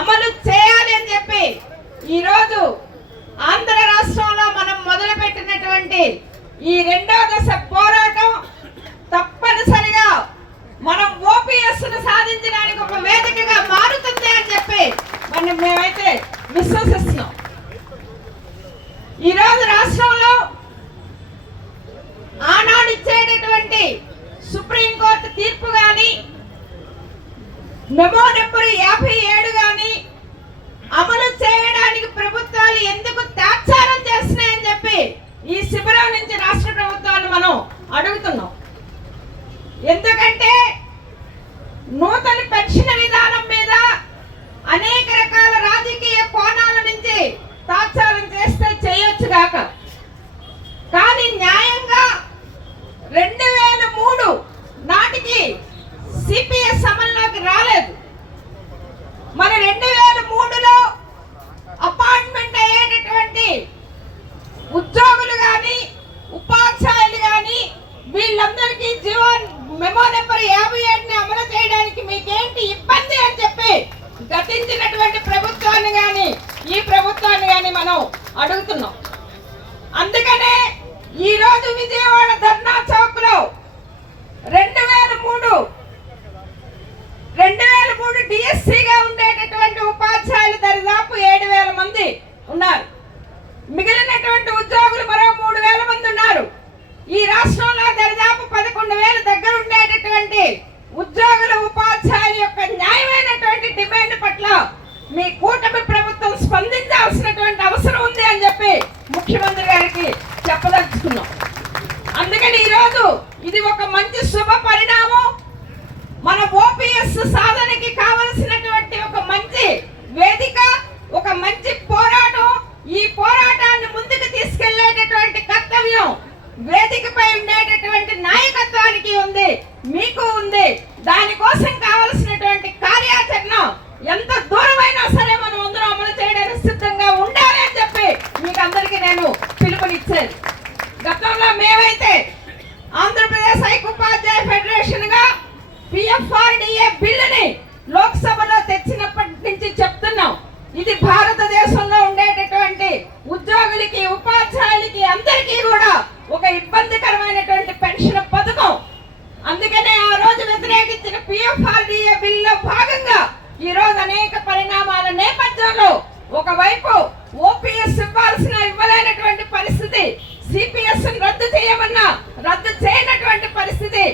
అమలు చేయాలి అని చెప్పి ఈరోజు ఆంధ్ర రాష్ట్రంలో మనం మొదలుపెట్టినటువంటి ఈ రెండో దశ పోరాటం తప్పనిసరిగా మనం ఓపీఎస్ను సాధించడానికి ఒక వేదికగా మారుతుంది అని చెప్పి మనం మేమైతే విశ్వసిస్తున్నాం. ఈరోజు రాష్ట్రంలో ఆనాడు ఇచ్చేటటువంటి సుప్రీంకోర్టు తీర్పు కానీ మెమో నెంబర్ యాభై ఏడు అమలు చేయడానికి ప్రభుత్వాలు ఎందుకు తాత్సారం చేస్తున్నాయని చెప్పి ఈ శిబిరం నుంచి రాష్ట్ర ప్రభుత్వాలు మనం అడుగుతున్నాం. ఎందుకంటే నూతన పెన్షన్ విధానం మీద అనేక రకాల రాజకీయ కోణాల నుంచి తాత్సారం చేస్తే చేయొచ్చు కాక కానీ న్యాయంగా రెండు వేల మూడు నాటికి సిపిఎస్ అమల్లోకి రాలేదు మరి రెండు వేల మూడులో అపాయింట్మెంట్ అయ్యేటటువంటి ఉద్యోగులు కానీ ఉపాధ్యాయులు కానీ వీళ్ళందరికీ జీవన్ మెమో నెంబర్ యాభై ఏడుని అమలు చేయడానికి మీకేంటి ఇబ్బంది అని చెప్పి గతించినటువంటి ప్రభుత్వాన్ని కానీ ఈ ప్రభుత్వాన్ని మనం అడుగుతున్నాం. అందుకనే ఈ రోజు విజయవాడ ధర్నా చౌక్లో రెండు వేల మూడు రెండు వేల మూడు డిఎస్సిగా ఉండేటటువంటి ఉపాధ్యాయులు దరిదాపు ఏడు వేల మంది ఉన్నారు. మిగిలినటువంటి ఉద్యోగులు మరో మూడు వేల మంది ఉన్నారు. ఈ రాష్ట్రంలో దరిదాపు పదకొండు వేల దగ్గర ఉండేటటువంటి ఉద్యోగుల ఉపాధ్యాయుల యొక్క న్యాయమైనటువంటి డిమాండ్ పట్ల మీ కూటమి ప్రభుత్వం స్పందించి అవసరం ఉంది అని చెప్పి ముఖ్యమంత్రి గారికి చెప్పదలుచుకున్నాం. అందుకని ఈరోజు ఇది ఒక మంచి శుభ పరిణామం. మన ఓపీఎస్ సాధనకి కావలసినటువంటి ఒక మంచి వేదిక ఒక మంచి పోరాటం. ఈ పోరాటాన్ని ముందుకు తీసుకెళ్ళేటటువంటి కర్తవ్యం వేదికపై ఉండేటటువంటి నాయకత్వానికి ఉంది మీకు ఉంది. దానికోసం కావలసినటువంటి కార్యాచరణ ఎంత దూరమైనా సరే మనం అందరం అమలు చేయడానికి సిద్ధంగా ఉండాలి అని చెప్పి మీకు అందరికీ నేను పిలుపునిచ్చేది గతంలో మేమైతే ఆంధ్రప్రదేశ్ ఐకోపాధ్యాయ ఫెడరేషన్గా పిఎఫ్ఆర్డిఏ బిల్లుని లోక్సభలో తెచ్చినప్పటి నుంచి చెప్తున్నాం ఇది భారతదేశంలో ఉండేటటువంటి ఉద్యోగులకి ఉపాధ్యాయులకి అందరికీ కూడా ఒక ఇబ్బందికరమైనటువంటి పెన్షన్ పథకం అందుకనే ఆ రోజు వ్యతిరేకించిన పిఎఫ్ఆర్డిఏ బిల్లులో భాగంగా ఈ రోజు అనేక పరిణామాల నేపథ్యంలో ఒకవైపు ఓపీఎస్ ఇవ్వాల్సిన ఇవ్వలేనటువంటి పరిస్థితి సిపిఎస్ రద్దు చేయమన్నా రద్దు చేయనటువంటి పరిస్థితి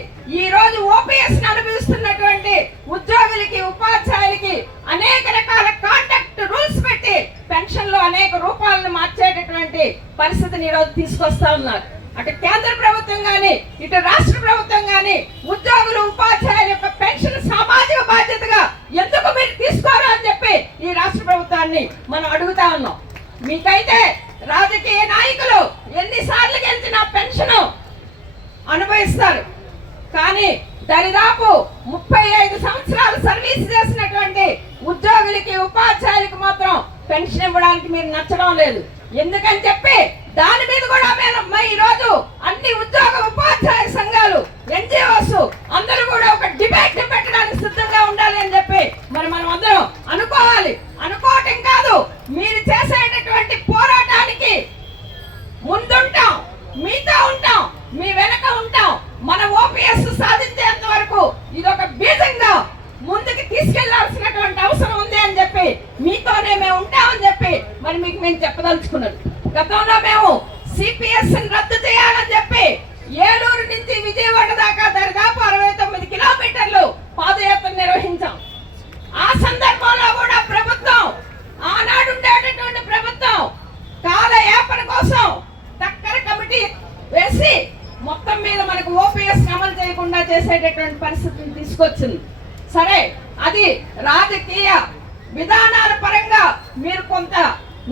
ఈ రోజు ఓపీఎస్ అనుభవిస్తున్నటువంటి ఉద్యోగులకి ఉపాధ్యాయులకి అనేక రకాల కాంటాక్ట్ రూల్స్ పెట్టి పెన్షన్లో అనేక రూపాలను మార్చేటటువంటి పరిస్థితిని ఈ రోజు తీసుకొస్తా ఉన్నారు. అటు కేంద్ర ప్రభుత్వం కానీ ఇటు రాష్ట్ర ప్రభుత్వం కానీ ఉద్యోగులు ఉపాధ్యాయుల యొక్క పెన్షన్ సామాజిక బాధ్యతగా ఎందుకు మీరు తీసుకోరు అని చెప్పి ఈ రాష్ట్ర ప్రభుత్వాన్ని మనం అడుగుతా ఉన్నాం. మీకైతే రాజకీయ నాయకులు ఎన్నిసార్లు గెలిచిన పెన్షన్ అనుభవిస్తారు. కానీ దరిదాపు ముప్పై ఐదు సంవత్సరాలు సర్వీస్ చేసినటువంటి ఉద్యోగులకి ఉపాధ్యాయులకి మాత్రం పెన్షన్ ఇవ్వడానికి మీరు నచ్చడం లేదు. ఎందుకని చెప్పి దాని ఈ రోజు అన్ని ఉద్యోగ ఉపాధ్యాయ సంఘాలు ఎన్జిఓస్ అందరూ కూడా ఒక డిబేట్ పెట్టడానికి సిద్ధంగా ఉండాలి అని చెప్పి మరి మనం అందరం అనుకోవాలి అనుకోవటం కాదు మీరు చేసేటటువంటి పోరాటానికి ముందుంటాం మీతో ఉంటాం మీ వెనక ఉంటాం మన ఓపీఎస్ సాధించేంత వరకు ఇది ఒక బీజంగా ముందుకు తీసుకెళ్ళాల్సినటువంటి అవసరం ఉంది అని చెప్పి మీతోనే మేము ఉంటామని చెప్పి మరి మీకు మేము చెప్పదలుచుకున్నాం గతంలో మేము సిపిఎస్ రద్దు చేయాలని చెప్పి ఏలూరు నుంచి విజయవాడ దాకా దరిదాపు అరవై తొమ్మిది కిలోమీటర్లు పాదయాత్ర నిర్వహించాం ఆ సందర్భంలో కూడా ప్రభుత్వం ఆనాడు ఉండేటటువంటి ప్రభుత్వం కాలయాపన కోసం చక్కర కమిటీ వేసి మొత్తం మీద మనకు ఓపీఎస్ అమలు చేయకుండా చేసేటటువంటి పరిస్థితిని తీసుకొచ్చింది. సరే అది రాజకీయ విధానాల పరంగా మీరు కొంత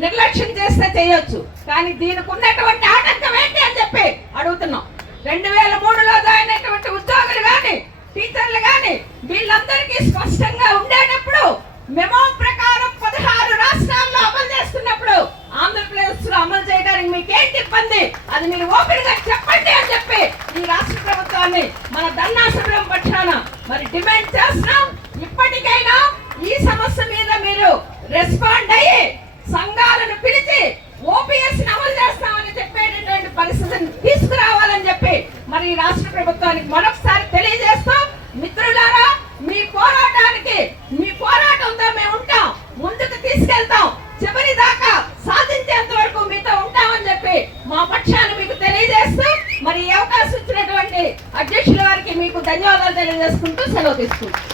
నిర్లక్ష్యం చేస్తే చేయొచ్చు. కానీ దీనికి ఉన్నటువంటి ఆటంకం ఏంటి అని చెప్పి అడుగుతున్నాం. రెండు వేల మూడులో జాయిన్ అయినటువంటి ఉద్యోగులు కానీ టీచర్లు కానీ వీళ్ళందరికీ స్పష్టంగా ఉండేటప్పుడు మెమో ప్రకారం పదహారు రాష్ట్రాల్లో అమలు చేస్తున్నప్పుడు ఆంధ్రప్రదేశ్లో అమలు చేయడానికి మీకేంటి ఇబ్బంది? అది మీరు ఓపెన్గా చెప్పండి అని చెప్పి ఈ రాష్ట్ర ప్రభుత్వాన్ని మన ధర్నాశుభ్రం పక్షాన మరి డిమాండ్ చేస్తున్నాం. ఇప్పటికైనా ఈ సమస్య మీద మీరు రెస్పాండ్ అయ్యి సంఘాలను పిలిచి ఓపీఎస్ అమలు చేస్తామని చెప్పేటటువంటి పరిస్థితిని తీసుకురావాలని చెప్పి మరి రాష్ట్ర ప్రభుత్వానికి మనం ధన్యవాదాలు తెలియజేసుకుంటూ సెలవు తీసుకుంటాం